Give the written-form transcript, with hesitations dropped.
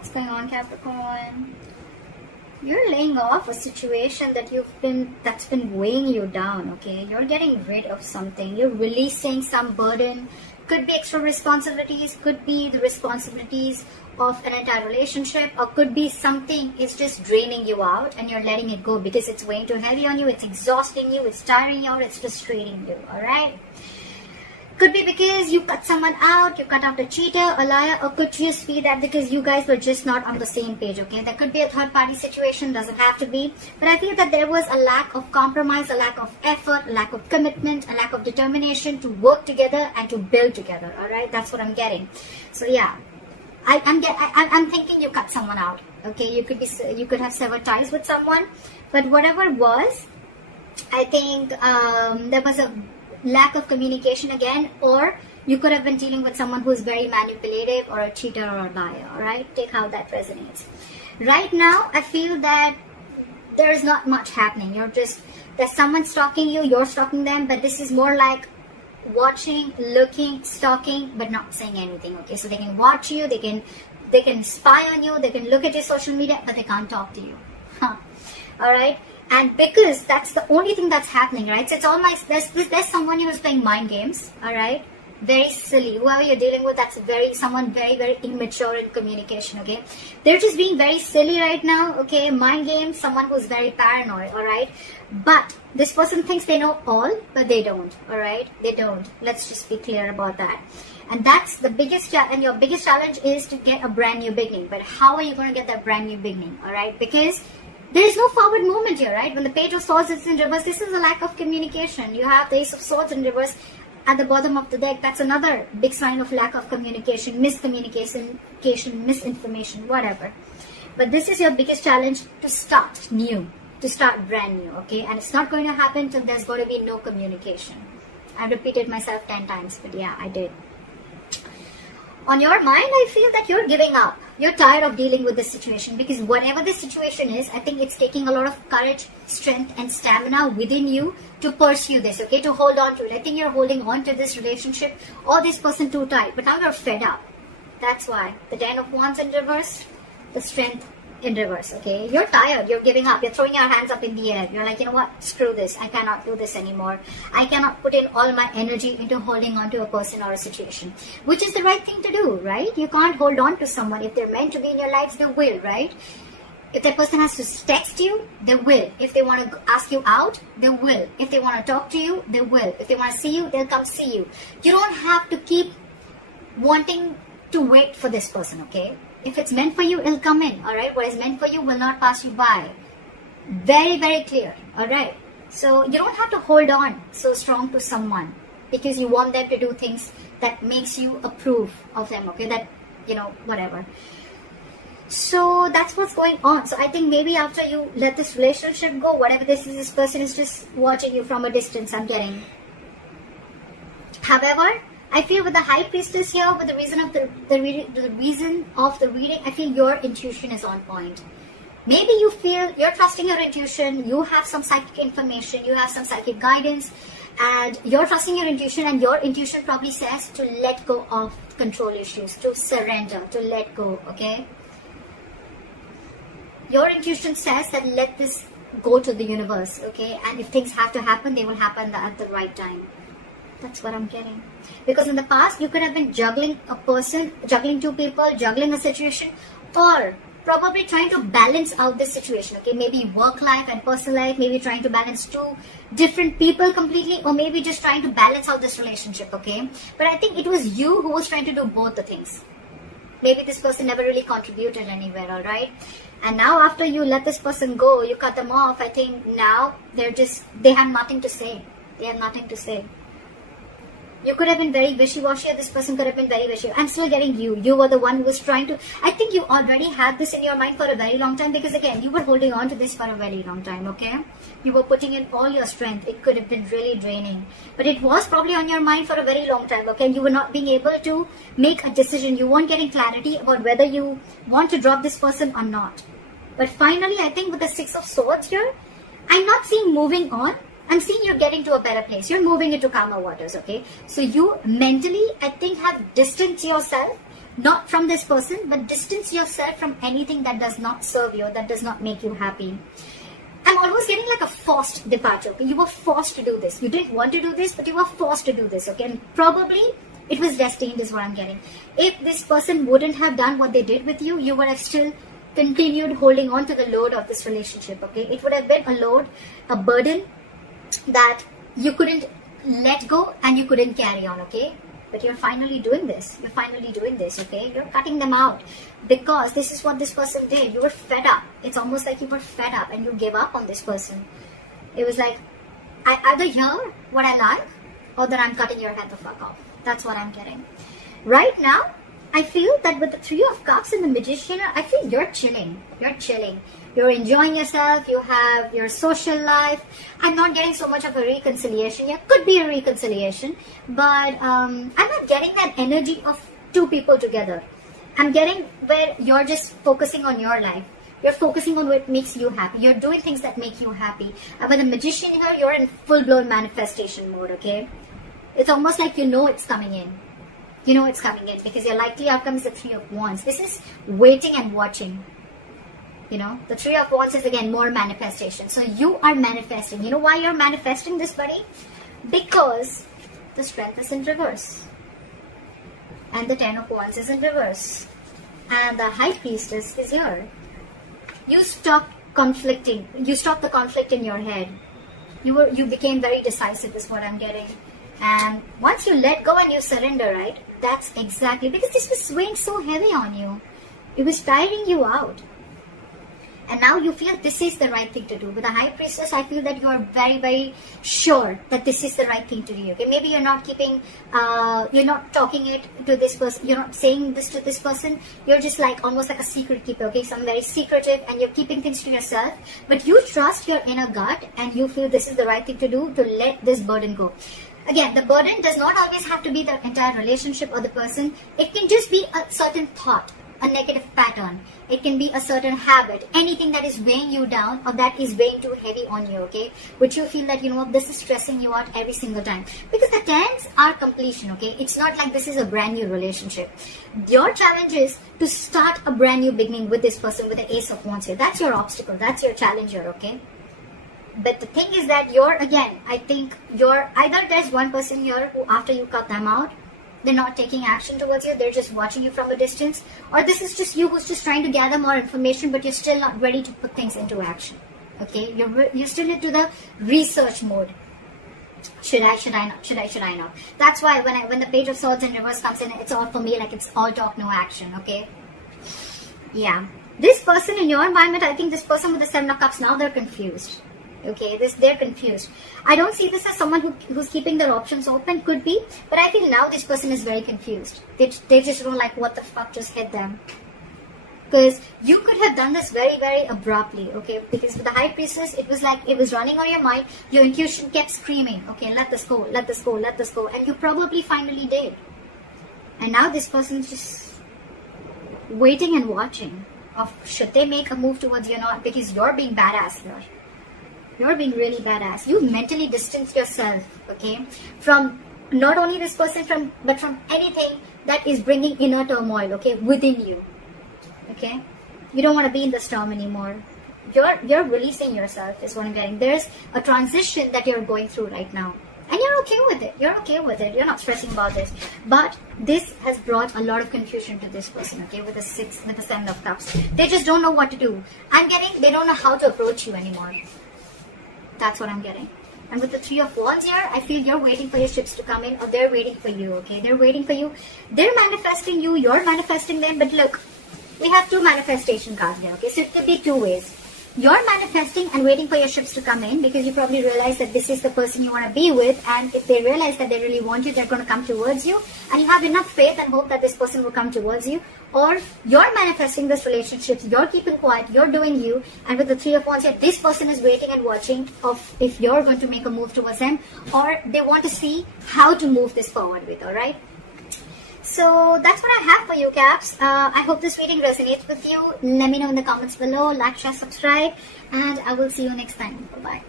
What's going on, Capricorn? You're laying off a situation that's been weighing you down, okay? You're getting rid of something. You're releasing some burden. Could be extra responsibilities, could be the responsibilities of an entire relationship, or could be something is just draining you out and you're letting it go because it's weighing too heavy on you, it's exhausting you, it's tiring you out, it's frustrating you, alright? Could be because you cut someone out, you cut out a cheater, a liar, or could just be that because you guys were just not on the same page, okay? That could be a third party situation, doesn't have to be. But I feel that there was a lack of compromise, a lack of effort, a lack of commitment, a lack of determination to work together and to build together, alright? That's what I'm getting. So yeah, I'm thinking you cut someone out, okay? You could have severed ties with someone, but whatever it was, I think there was a lack of communication again, or you could have been dealing with someone who's very manipulative or a cheater or a liar, alright? Take how that resonates. Right now, I feel that there's not much happening. There's someone stalking you, you're stalking them, but this is more like watching, looking, stalking, but not saying anything, okay? So they can watch you, they can spy on you, they can look at your social media, but they can't talk to you. Alright? And because that's the only thing that's happening, right? So it's all there's someone who's playing mind games, alright? Very silly. Whoever you're dealing with, that's someone very, very immature in communication, okay? They're just being very silly right now, okay? Mind games, someone who's very paranoid, alright? But this person thinks they know all, but they don't, alright? They don't. Let's just be clear about that. And that's the biggest and your biggest challenge is to get a brand new beginning. But how are you going to get that brand new beginning, alright? Because there is no forward movement here, right? When the Page of Swords is in reverse, this is a lack of communication. You have the Ace of Swords in reverse at the bottom of the deck. That's another big sign of lack of communication, miscommunication, misinformation, whatever. But this is your biggest challenge, to start new, to start brand new, okay? And it's not going to happen till there's going to be no communication. I repeated myself 10 times, but yeah, I did. On your mind, I feel that you're giving up. You're tired of dealing with this situation, because whatever the situation is, I think it's taking a lot of courage, strength and stamina within you to pursue this, okay, to hold on to it. I think you're holding on to this relationship or this person too tight, but now you're fed up. That's why. The 10 of Wands in reverse, the Strength in reverse, okay? You're tired, you're giving up, you're throwing your hands up in the air. You're like, you know what, screw this, I cannot do this anymore. I cannot put in all my energy into holding on to a person or a situation, which is the right thing to do, right? You can't hold on to someone. If they're meant to be in your lives, they will, right? If that person has to text you, they will. If they want to ask you out, they will. If they want to talk to you, they will. If they want to see you, they'll come see you. You don't have to keep wanting to wait for this person, okay? If it's meant for you, it'll come in, alright? What is meant for you will not pass you by. Very, very clear, alright? So you don't have to hold on so strong to someone because you want them to do things that makes you approve of them, okay? That, you know, whatever. So that's what's going on. So I think maybe after you let this relationship go, whatever this is, this person is just watching you from a distance, I'm getting. However, I feel with the High Priestess here, with the reason of the reason of the reading, I feel your intuition is on point. Maybe you feel you're trusting your intuition, you have some psychic information, you have some psychic guidance, and you're trusting your intuition, and your intuition probably says to let go of control issues, to surrender, to let go, okay? Your intuition says that let this go to the universe, okay? And if things have to happen, they will happen at the right time. That's what I'm getting. Because in the past, you could have been juggling a person, juggling two people, juggling a situation, or probably trying to balance out this situation, okay? Maybe work life and personal life, maybe trying to balance two different people completely, or maybe just trying to balance out this relationship, okay? But I think it was you who was trying to do both the things. Maybe this person never really contributed anywhere, alright? And now after you let this person go, you cut them off, I think now they have nothing to say. They have nothing to say. You could have been very wishy-washy, or this person could have been very wishy. I'm still getting you. You were the one who was trying to... I think you already had this in your mind for a very long time, because again, you were holding on to this for a very long time, okay? You were putting in all your strength. It could have been really draining. But it was probably on your mind for a very long time, okay? You were not being able to make a decision. You weren't getting clarity about whether you want to drop this person or not. But finally, I think with the Six of Swords here, I'm not seeing moving on. I'm seeing you're getting to a better place. You're moving into calmer waters, okay? So you mentally, I think, have distanced yourself not from this person, but distance yourself from anything that does not serve you, that does not make you happy. I'm almost getting like a forced departure. Okay? You were forced to do this. You didn't want to do this, but you were forced to do this. Okay, and probably it was destined, is what I'm getting. If this person wouldn't have done what they did with you, you would have still continued holding on to the load of this relationship. Okay, it would have been a load, a burden that you couldn't let go and you couldn't carry on. Okay, but you're finally doing this. You're finally doing this. Okay, you're cutting them out because this is what this person did. You were fed up. It's almost like you were fed up and you gave up on this person. It was like, I either hear what I like or that I'm cutting your head the fuck off. That's what I'm getting. Right now, I feel that with the Three of Cups and the Magician, I feel you're chilling. You're chilling. You're enjoying yourself. You have your social life. I'm not getting so much of a reconciliation yet. Could be a reconciliation. But I'm not getting that energy of two people together. I'm getting where you're just focusing on your life. You're focusing on what makes you happy. You're doing things that make you happy. And with the Magician here, you're in full-blown manifestation mode, okay? It's almost like you know it's coming in. You know it's coming in because your likely outcome is the Three of Wands. This is waiting and watching. You know, the Three of Wands is again more manifestation. So you are manifesting. You know why you're manifesting this, buddy? Because the Strength is in reverse. And the Ten of Wands is in reverse. And the High Priestess is here. You stopped conflicting. You stopped the conflict in your head. You became very decisive is what I'm getting. And once you let go and you surrender, right? That's exactly, because this was weighing so heavy on you. It was tiring you out. And now you feel this is the right thing to do. With the High Priestess, I feel that you are very, very sure that this is the right thing to do. Okay, maybe you're not keeping, you're not talking it to this person. You're not saying this to this person. You're just like almost like a secret keeper. Okay, some very secretive, and you're keeping things to yourself. But you trust your inner gut, and you feel this is the right thing to do to let this burden go. Again, the burden does not always have to be the entire relationship or the person. It can just be a certain thought, a negative pattern. It can be a certain habit, anything that is weighing you down or that is weighing too heavy on you, okay? Which you feel that, you know, this is stressing you out every single time. Because the tens are completion, okay? It's not like this is a brand new relationship. Your challenge is to start a brand new beginning with this person with the Ace of Wands here. That's your obstacle. That's your challenge here, okay? But the thing is that I think either there's one person here who after you cut them out, they're not taking action towards you, they're just watching you from a distance, or this is just you who's just trying to gather more information, but you're still not ready to put things into action. Okay, you're still into the research mode. Should I not? That's why when the Page of Swords in reverse comes in, it's all for me like it's all talk, no action. Okay, yeah. This person in your environment, I think this person with the Seven of Cups, now they're confused. Okay, they're confused. I don't see this as someone who's keeping their options open. Could be, but I feel now this person is very confused. They just don't like what the fuck just hit them. Because you could have done this very, very abruptly, okay? Because with the High Priestess, it was like it was running on your mind. Your intuition kept screaming, okay, let this go, let this go, let this go. And you probably finally did. And now this person's just waiting and watching of should they make a move towards you or not, because you're being badass here. You're being really badass. You mentally distance yourself, okay, from not only this person, but from anything that is bringing inner turmoil, okay, within you, okay. You don't want to be in the storm anymore. You're releasing yourself is what I'm getting. There's a transition that you're going through right now, and you're okay with it. You're okay with it. You're not stressing about this. But this has brought a lot of confusion to this person, okay, with the Seven of Cups. They just don't know what to do. I'm getting they don't know how to approach you anymore. That's what I'm getting. And with the Three of Wands here, I feel you're waiting for your ships to come in, or they're waiting for you, okay? They're waiting for you. They're manifesting you, you're manifesting them. But look, we have two manifestation cards there, okay? So it could be two ways. You're manifesting and waiting for your ships to come in because you probably realize that this is the person you want to be with, and if they realize that they really want you, they're going to come towards you, and you have enough faith and hope that this person will come towards you. Or you're manifesting this relationship, you're keeping quiet, you're doing you, and with the Three of Wands here, this person is waiting and watching of if you're going to make a move towards them, or they want to see how to move this forward with, alright? So that's what I have for you, Caps. I hope this reading resonates with you. Let me know in the comments below. Like, share, subscribe, and I will see you next time. Bye-bye.